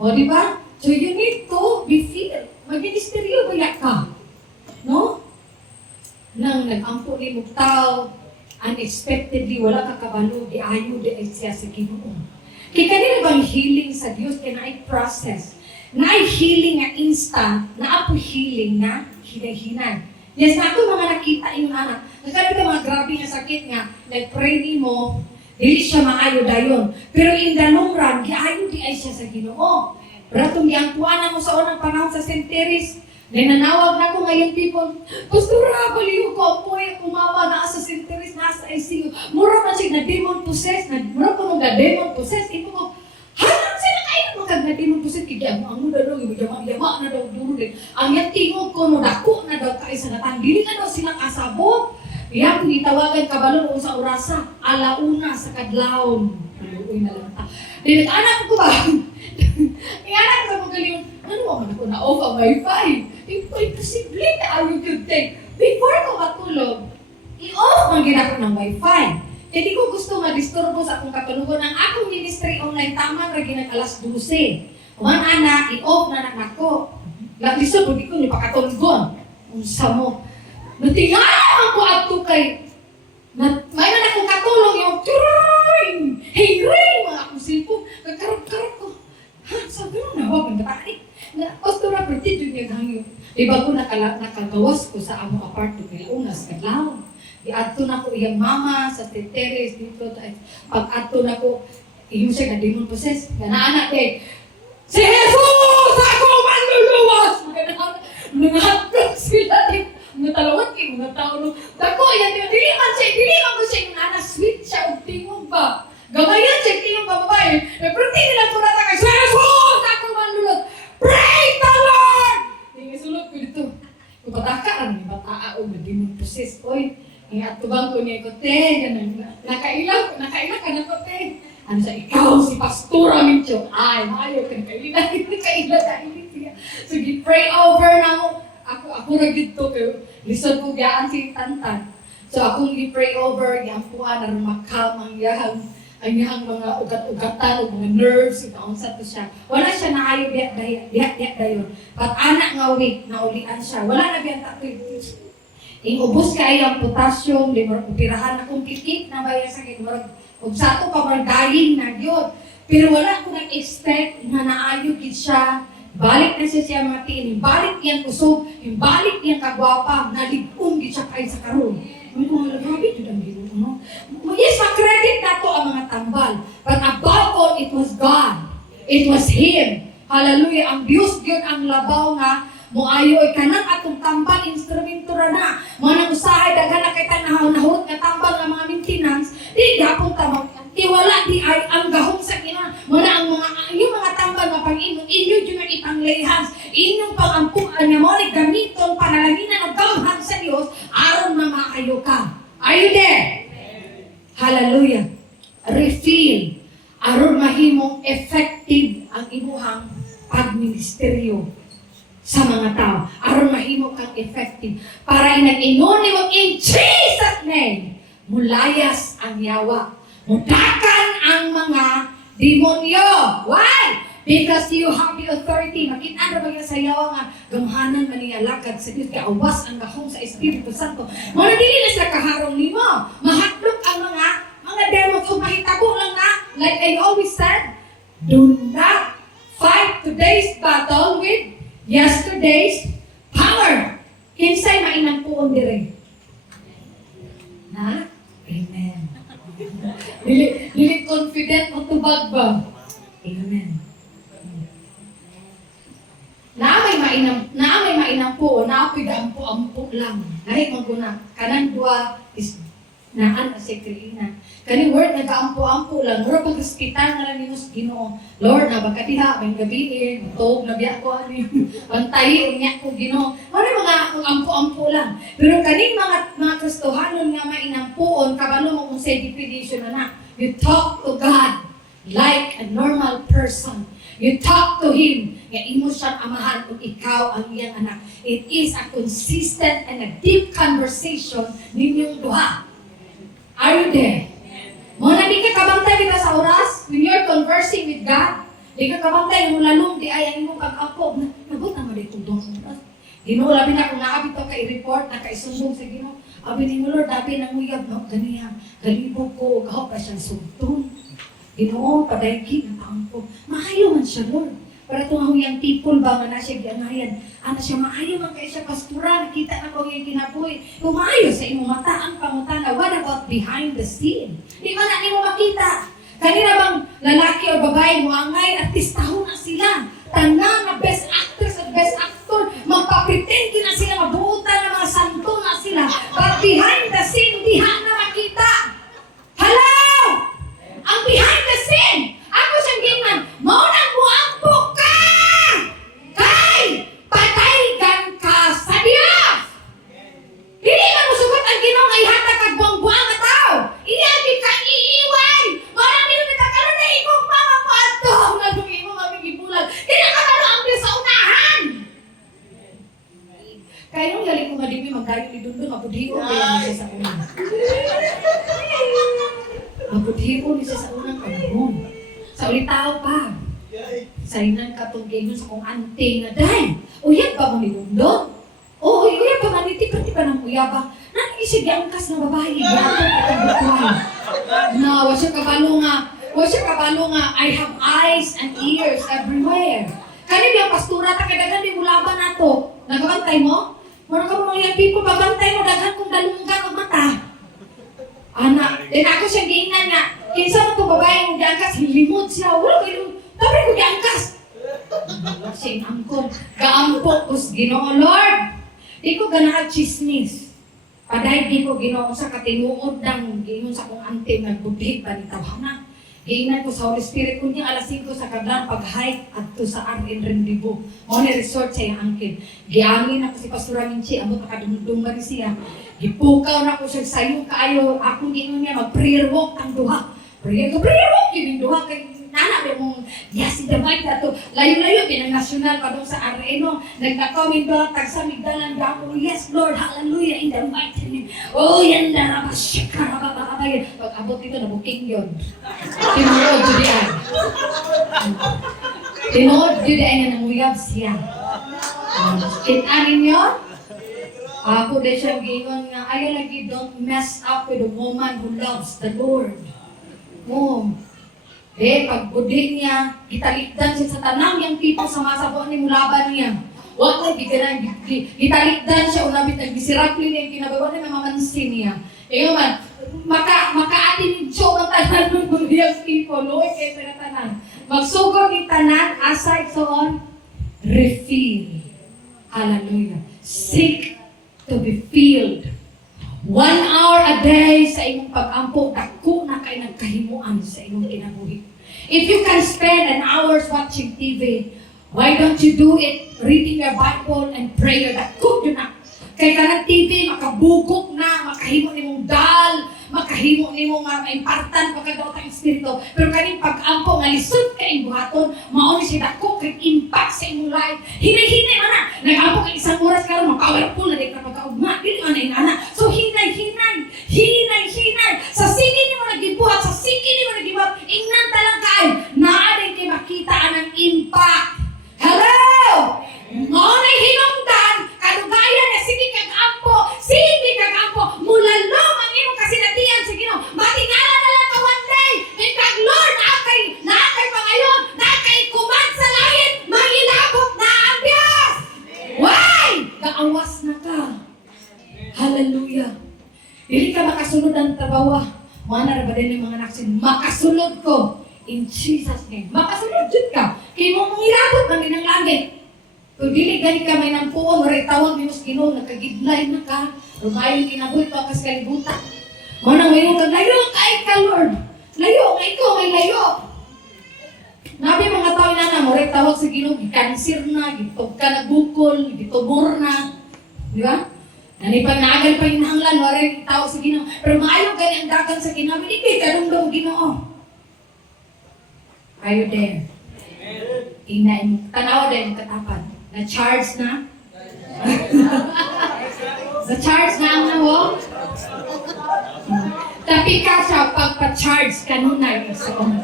O, di ba? So you need to be filled. Mag-ministeryo ba ka? No? Nang nag-ampo ni Mugtaw, unexpectedly, wala ka kabalo, di ayo, di ay siya sa Ginoo. Kaya kanila bang healing sa Diyos, kaya na process. Na healing nga instant, na apo healing na hinay-hinay. Yes, na ako mga nakita yung anak. Nagkaroon ka mga grabe nga sakit nga, nag-pray ni mo, dili siya maayo dayon. Pero in the long run, di ayo, di ay siya sa Ginoo. Ratong giangkuan mo sa unang panahon sa St. Teresa. Nananawag na ko ngayon people, Pastora, baliw ko, apoy, kumawa na sa St. Teresa, nasa ICU. Mura man siya na demon possessed, mura ko nung na demon possessed. Ito ko, hanap sila kayo mo kag na demon possessed, kaya ang daw, yama na daw duro din. Ang yung tingog ko, no, dako na daw kayo sa natang, dili na daw sila kasabot. Kaya kung itawagan kabalon o sa orasa, alauna sa kadlawon. Uy na lang ta. Dili, anak ko ba? Anak ko sa magaling, ano ako na-off ang wifi? Imposible na ayaw yung take. Before ko matulog, i-off ang ginako ng wifi. Kaya di ko gusto ma-disturbo sa akong katulugon. Ang akong ministry online, tama rin ginag alas 12. Kuman ana, i-off na nako. Lisod, hindi ko niyo pakatulugon. Unsa mo. Natingaan ko ato kay may man akong katulong yung hey ring mga akong cellphone. Nagkarot-karot ko. Ha? Sabi mo na, huwag ang batay. Pastora, pretty niya hangyo. Di ba ko nakagawas ko sa among apartment nila unas kadlaw. Di-adto na ko iyang mama sa St. Teresa dito. Pag-adto na ko, iyo siya na demon possessed. Ganaan kay, si Jesus! Ako manluluwas! Nangahatog sila din. Mga talawat kayo, mga tao no. Dako, yan yun. Dili man ko siya yung nana. Sweet siya, o tingog ba? Gamayan siya, tingog ba babae? Nagpruti nila po natin kay Jesus! Ako manluluwas! Praise the Lord! Hindi sulot ko dito. Kung pataka lang, may bataa o mag-demon possessed. Oy, atubang ko niya ko, te, ganun. Nakailang ka na ko, te. Ano sa ikaw, si Pastora Mincho. Ay, maayo ka, nakailang siya. Sige, pray over na mo. Ako na dito, pero listen ko gaan si Tantan. So, akong i-pray over, yung kuha na rumakam ang yahang mga ugat-ugatan o mga nerves, ikaunsa to siya. Wala siya naayo diya dayon. But anak nga week, naulian siya. Wala na biyang takoy. Ubos kayo ang potassium, di mo upirahan na komplikit na ba yung sakit. Kung sa ito pa, dying na yun. Pero wala ko nag-expect na naayo gid siya. Balik na siya mga tiin, balik iyang kusog, balik iyang kagwapa, naligong gid siya kayo sa karon. May mga grabe yun ang Ginoo, no? Yes, ma-credit na to ang mga tambal. But above all, it was God. It was Him. Hallelujah. Ang Diyos yun ang labaw nga, muayo ay kanang atong tambal, instrumento na. Mga nang usahay, daghan na kay nahurot nga tambal ng mga maintenance, di gapong tamang tiwala di ay ang gahong sa kina. Muna ang inyong mga tambal na pag-inom, inyo dyan ang ipanglehans, inyong pang-ampuan niya mo, gamiton, panalaginan ng gamhan sa Diyos, aron na maayo ka. Are you there? Hallelujah. Refill. Aron mahimong effective ang imuhang pagministeryo sa mga tao. Aron mahimo kang effective. Para inag-inuni mo in Jesus' name, mulayas ang yawa. Mutakan ang mga demonyo. Why? Because you have the authority. Makita na ba yung sayaw nga gamhanan man niya lakad sa Diyos. Kaawas ang gahong sa Espiritu Santo. Muna dili na siya kaharong nimo. Mahaklop ang mga demons. Kung mahitabo lang na, like I always said, do not fight today's battle with yesterday's power. Kinsay mainang puon dire? Na? Amen. Dili confident mo tubag ba? Amen. Naamay mainang puon, naapid ampo lang. Dahil maguna, kanang dua is naan sa Kriina. Kani word nagaampo-ampo lang, mura pag-hospital na lang nimo sa Ginoo. Lord, nabaka diha may gabi matog na biya ko ani. Bantay niya ko Ginoo. Mura mga ampo-ampo lang. Pero kaning mga Kristohanon nga mainampuon, kabalo mo kung sa definition na. You talk to God like a normal person. You talk to Him, nga imo siyang amahan kung ikaw ang iyang anak. It is a consistent and a deep conversation ninyong duha. Are you there? Muna di ka kabantay kita sa oras when you're conversing with God. Di ka kabantay yung lalong di ay ang imong pag-apo. Nagot naman dito doon sa oras. Ginoo, labi na kung naabit to ka-report, nakaisumbong sa Ginoo. Abi ni mo Lord, dabi nang uyab, no? Ganiya, galibog ko, gahop pa siyang sugtong. Ginoo, padayki, natampo. Maayo man siya, Lord. Para itong yung people ba nga na siya giangayan. Ano siya, maayo man kayo siya pastura, nakita na ko yung kinabuhi. Kung maayo sa imong mata, ang pangutana, what about behind the scene? Di ba na mo makita? Kanina bang lalaki o babae mo angay, artistaho na sila. Tanan na best actress at best actor, magpapretend na sila, mabuutan na mga santo na sila. But behind the scene, diha na makita. Hello! Ang behind the scene, ako siyang ginan, maunang buambok ka! Kay, pataygan ka sa Diyos! Hindi man mo sugot ang Ginoo nga ihatag kag buang-buang nga tao. Iyan di ka iiwan. Maunang nilumita ka na ikong mga pato. Nalung imo mabigibulag. Kinakabalo ang Diyos sa unahan. Kaya nung galing ko madibi, magkayo ni Dundun, mapudhiyo kaya siya sa unang. Mapudhiyo siya sa unang panahon. Sa ulitaw pa. Sa inan katong ganyan sa kong ante nga dahil. Uyab pa mo ni Dundun? Oo, uyab pa man, pati pa ng uyaba. Nanisig ang kas na babae, gato at bukuhan. Na, wa siya kabalo nga, I have eyes and ears everywhere. Kani biyang pastura, takadagan di mulaban na to. Nagabantay mo? Mura ka mo mga people, babantay mo, daghan kong dalunggan ang mata. Anak, din ako siya giinan nga, kinsa mo itong babae mong diangkas, limod siya, wala kayo, tabi ko diangkas. Sing angkon, gaampo ko sa Ginoo, Lord. Di ko ganahan chismis. Paday di ko Ginoo sa katinuod ng giingon sa kong ante nagbudhig pa ni tawhana. Giingnan ko sa Holy Spirit kunya alas 5 sa kadlang pag-hike adto sa RN Rendibo. Mo ni resort sa iyang angkin. Giangin ako si Pastor Minchi amo ta kadungdung ba ni siya. Gipukaw na ko siya sayo kaayo akong giingon niya mag-prayer walk ang duha. Prayer walk yun duha kay nana be mong yasi damay dato layo-layo binang nasyonal pa doon sa Areno nagka-comment ba tagsa migdalan gamo yes Lord hallelujah in the mighty name oh yan na raba shikara baba pag abot dito na booking yun tinuod judian na nanguyab siya kitanin nyo ako dahil siya gingon nga ayaw lagi don't mess up with a woman who loves the Lord pagbudhi niya, gitalikdan siya sa tanang yung people sa masabo ni mulaban niya. Wag na gitalikdan siya, unabit nagisirapli niya yung kinabawa na mamansin niya. Yung man, maka-atin siya ang tanan ng mga people, Lord, kayo sa tanan. Magsugod yung tanan, aside so on, refill. Hallelujah. Seek to be filled. 1 hour a day sa imong pag-ampo, dako na kay nagkahimuan sa imong kinabuhi. If you can spend an hour watching TV, why don't you do it reading your Bible and prayer? Dako yun na. Kay kanang TV, makabugok na, makahimo nimong dal, makahimo nimong maimpartan pagkadaw tayong espiritu. Pero kaning pag-ampo, nga lisod ka yung buhaton, mauni si dako, kay impact sa imong life. Hinay-hinay man na. Nag-ampo ka isang oras ka rin, powerful na din ka pagkaugma. Dili man na inana. So hinay-hinay. Sa sige ni mo nagibuhat, sa sige ni mo nagibuhat, ingnan talang kain. Naaday kay makita ang impact. Hello! Maunay hinungdan, kadugayan na sige kag-ampo, mula ang imo kasinatian sa Ginoo. Matingala na lang ka one day, may kag Lord, naakay pangayon, naakay kuman sa langit, mangilabot na ang Diyos! Why? Gaawas na ka. dili ka makasunod ang trabaho. Mana ra ba din yung mga naksin? Makasunod ko. In Jesus' name. Makasunod jud ka. Kay mo mangirabot man din ang langit. Kung dili gani ka may nampuon, maray tawag ni mas Ginoo, nagkagidlay na ka. Rumayon kinabuhi pa kas kalibutan. Manang mayroon ka, layo kay ka Lord. Layo, kay ko, may layo. Nabi mga tao na maray tawag sa Ginoo, gikansir na, gitog ka na bukol, gitubor na. Di ba? Nanipag naagal pa yung hanglan, maray tawag sa Ginoo. Pero maayo gani ang dagan sa Ginoo, hindi kay karundong Ginoo. Are you there? Tingnan, tanaw din katapan. Na-charge na? Na-charge na ang nawo? Tapi ka siya, pagpa-charge kanunay sa on.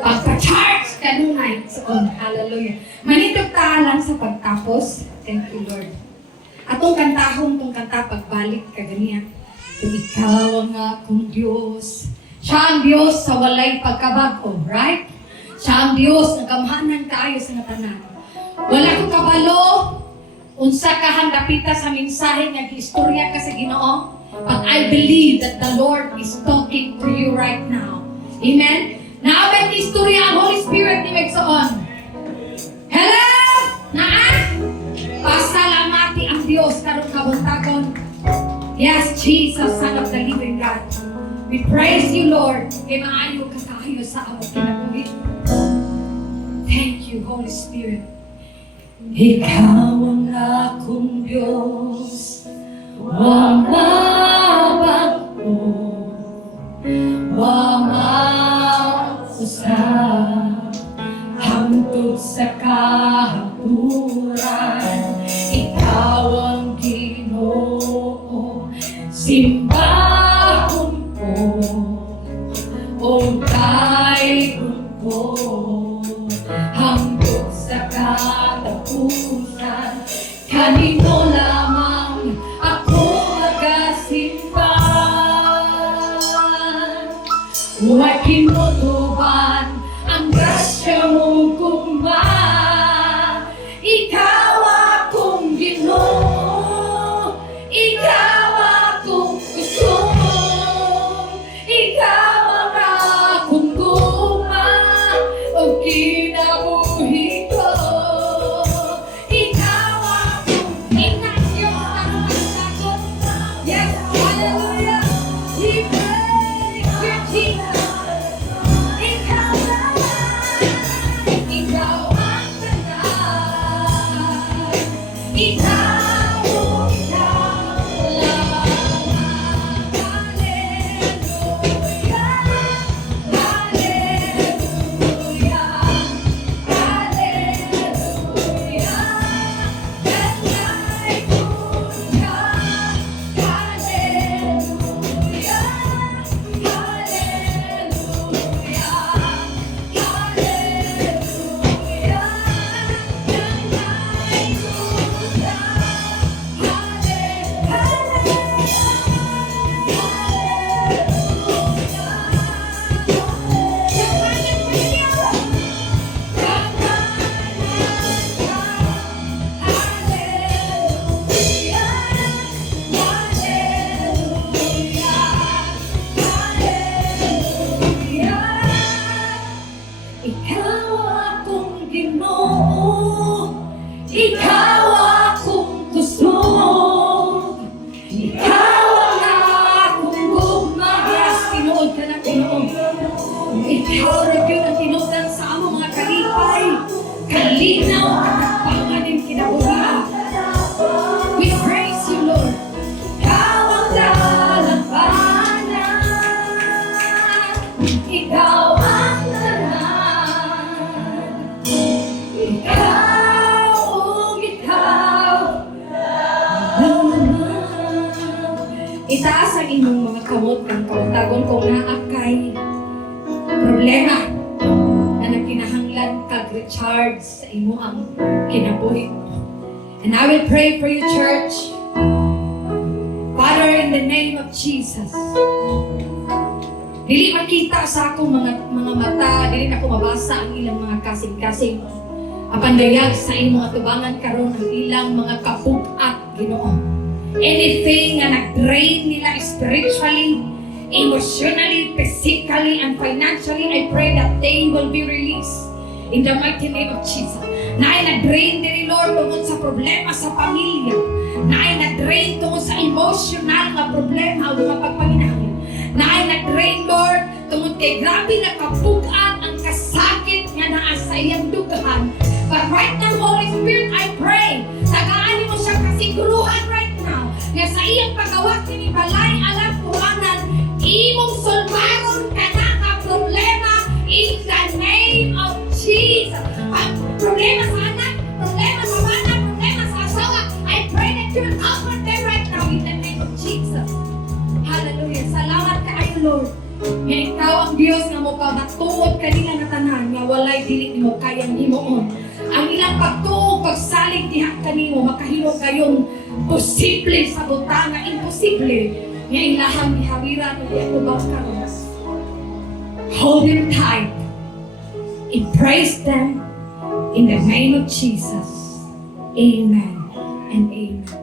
Pagpa-charge kanunay sa on. Hallelujah. Manitog lang sa pagtapos. Thank you, Lord. Atong kantahong tong kanta, pagbalik ka ganiya. Kung ikaw ang akong Diyos. Siya ang Diyos sa walay pagkabago, right? Siya ang Diyos, nagamhanan kaayo sa natanan. Wala ko kabalo, unsa ka handapita sa mensahe nga giistorya ka sa Ginoo. But I believe that the Lord is talking to you right now. Amen? Naabay ni istorya ang Holy Spirit ni Megsoon. Hello? Naan? Pasalamati ang Diyos karong kabuntagon. Yes, Jesus, Son of the living God. We praise you, Lord. Kay maayo ka kayo sa among kinabuhi. Thank you, Holy Spirit. Ikaw ang akong Diyos, wamabago, wamausap, hangtod sa kahaturan. Ikaw ang Ginoo, simbahon ko, o daigod ko, hangtod sa katapusan. Kanino lamang ako magasimba, huwag kinutuban ang grasya mo kumba. Ikaw akong Ginoo, ikaw akong gusto, ikaw ang akong guma o kinabuhi ko. Ikaw akong inasyon ang pagsagot. Yes, hallelujah. We praise you, Jesus. Ikaw naman, ikaw ang tanan. Ikaw lamang. Hallelujah. Hallelujah. Hallelujah. Ikaw akong Ginoo, ikaw akong gusto, ikaw ang akong gugma. Yes, tinuod ka na, tinuod. Ikaw rin yun ang tinuodan sa among mga kalipay, kalinaw at nagpangan ng kinabuhi. We praise you, Lord. Ikaw ang lalabanan, ikaw ang itaas ang inyong mga kamot ng kauntagon kung naakay problema na nagkinahanglan kag-recharge sa imo ang kinabuhi. And I will pray for you, church. Father, in the name of Jesus, dili makita sa akong mga mata, dili na ko mabasa ang ilang mga kasing-kasing. Apandayag sa inyong mga tubangan karon ang ilang mga kapug-at, Ginoo. Anything na nag-drain nila spiritually, emotionally, physically, and financially, I pray that they will be released in the mighty name of Jesus. Na ay nag-drain diri Lord tungkol sa problema sa pamilya. Na ay nag-drain tungkol sa emotional na problema o mga pagpanginahon. Na ay nag-drain Lord tungkol kay grabe na kapugan ang kasakit nga naa sa iyang dugahan. But right now, Holy Spirit, I pray, tagaan mo siya kasiguruhan right now nga sa iyang pagawat ni balay alam tuwanan, imong sulbaron ka na ka problema in the name of Jesus. Problema sa anak, problema sa bata, problema sa asawa, I pray that you will comfort them right now in the name of Jesus. Hallelujah. Salamat kaayo, Lord. Nga ikaw ang Diyos nga mo pagtuod kanila na tanan nga walay dili nimo kayang himuon. Ang ilang pagtuog, pagsalig diha kanimo makahimo kayong posible sa butanga, imposible nga ilahang gihawiran o diatubang karon. Hold them tight. Embrace them in the name of Jesus. Amen and amen.